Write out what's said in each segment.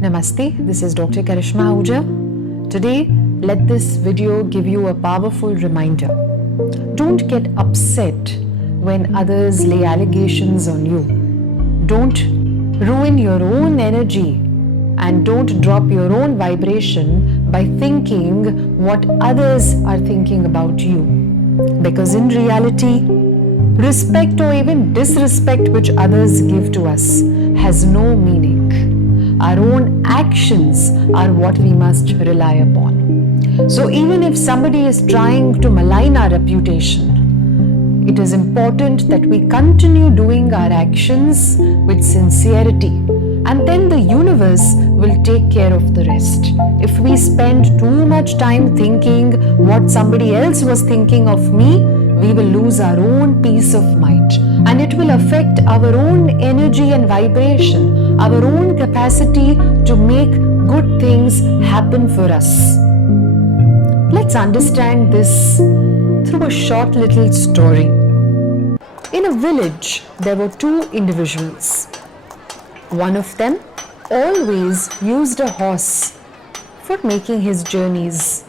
Namaste, this is Dr. Karishma Ahuja. Today, let this video give you a powerful reminder. Don't get upset when others lay allegations on you. Don't ruin your own energy and don't drop your own vibration by thinking what others are thinking about you. Because in reality, respect or even disrespect which others give to us has no meaning. Our own actions are what we must rely upon. So even if somebody is trying to malign our reputation, it is important that we continue doing our actions with sincerity, and then the universe will take care of the rest. If we spend too much time thinking what somebody else was thinking of me, we will lose our own peace of mind, and it will affect our own energy and vibration, our own capacity to make good things happen for us. Let's understand this through a short little story. In a village, there were two individuals. One of them always used a horse for making his journeys.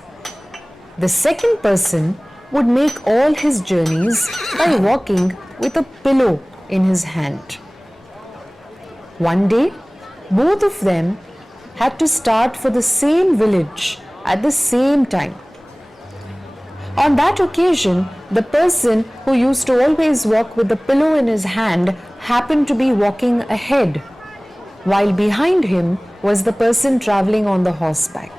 The second person would make all his journeys by walking with a pillow in his hand. One day, both of them had to start for the same village at the same time. On that occasion, the person who used to always walk with the pillow in his hand happened to be walking ahead, while behind him was the person traveling on the horseback.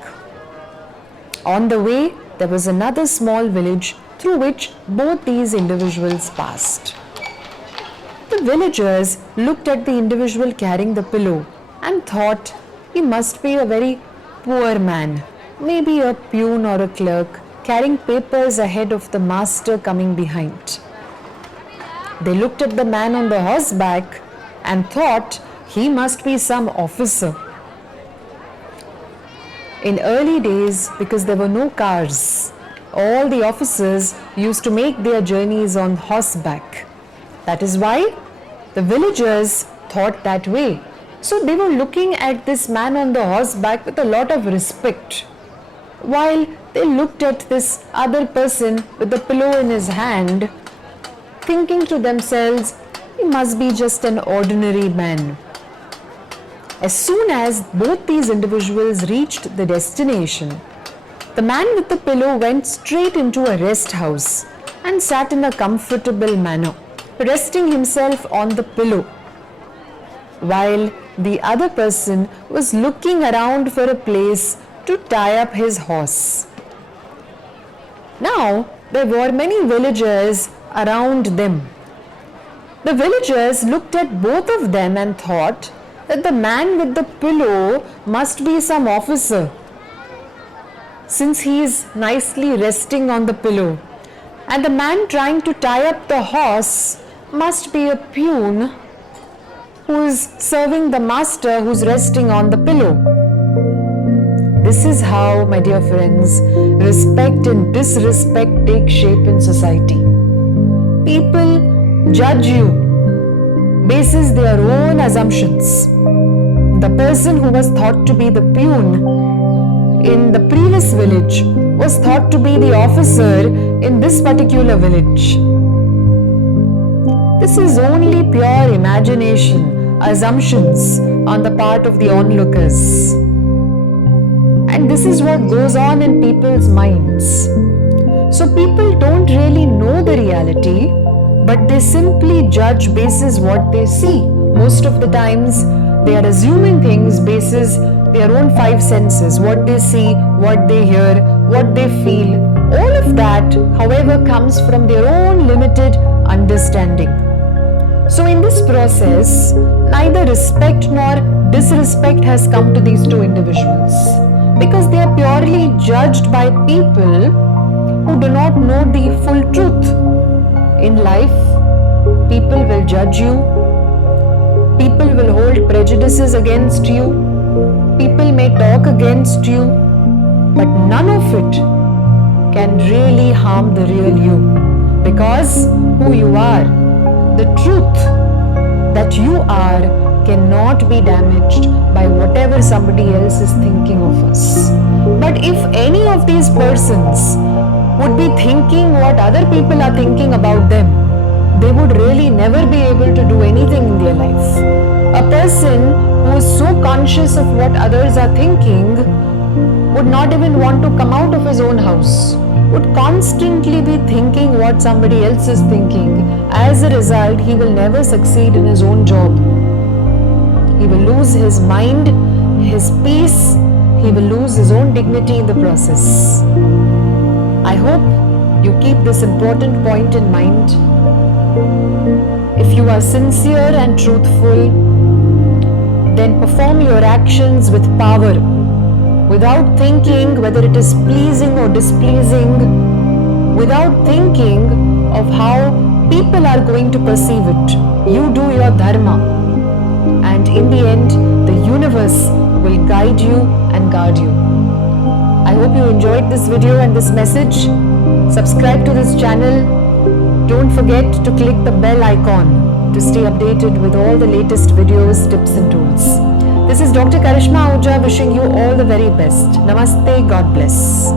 On the way, there was another small village through which both these individuals passed. The villagers looked at the individual carrying the pillow and thought he must be a very poor man, maybe a peon or a clerk carrying papers ahead of the master coming behind. They looked at the man on the horseback and thought he must be some officer. In early days, because there were no cars, all the officers used to make their journeys on horseback. That is why the villagers thought that way. So they were looking at this man on the horseback with a lot of respect, while they looked at this other person with the pillow in his hand, thinking to themselves, he must be just an ordinary man. As soon as both these individuals reached the destination, the man with the pillow went straight into a rest house and sat in a comfortable manner, resting himself on the pillow, while the other person was looking around for a place to tie up his horse. Now, there were many villagers around them. The villagers looked at both of them and thought that the man with the pillow must be some officer, since he is nicely resting on the pillow, and the man trying to tie up the horse must be a peon who is serving the master who's resting on the pillow. This is how, my dear friends, respect and disrespect take shape in society. People judge you basis their own assumptions. The person who was thought to be the peon in the previous village was thought to be the officer in this particular village. This is only pure imagination, assumptions on the part of the onlookers. And this is what goes on in people's minds. So people don't really know the reality, but they simply judge basis what they see. Most of the times, they are assuming things basis their own five senses, what they see, what they hear, what they feel. All of that, however, comes from their own limited understanding. So in this process, neither respect nor disrespect has come to these two individuals, because they are purely judged by people who do not know the full truth. In life, people will judge you, people will hold prejudices against you, people may talk against you, but none of it can really harm the real you, because who you are, the truth that you are cannot be damaged by whatever somebody else is thinking of us. But if any of these persons would be thinking what other people are thinking about them, they would really never be able to do anything in their life. A person who is so conscious of what others are thinking would not even want to come out of his own house, would constantly be thinking what somebody else is thinking. As a result, he will never succeed in his own job. He will lose his mind, his peace, he will lose his own dignity in the process. I hope you keep this important point in mind. If you are sincere and truthful, then perform your actions with power, without thinking whether it is pleasing or displeasing, without thinking of how people are going to perceive it. You do your dharma, and in the end, the universe will guide you and guard you. I hope you enjoyed this video and this message. Subscribe to this channel. Don't forget to click the bell icon to stay updated with all the latest videos, tips and tools. This is Dr. Karishma Ahuja wishing you all the very best. Namaste. God bless.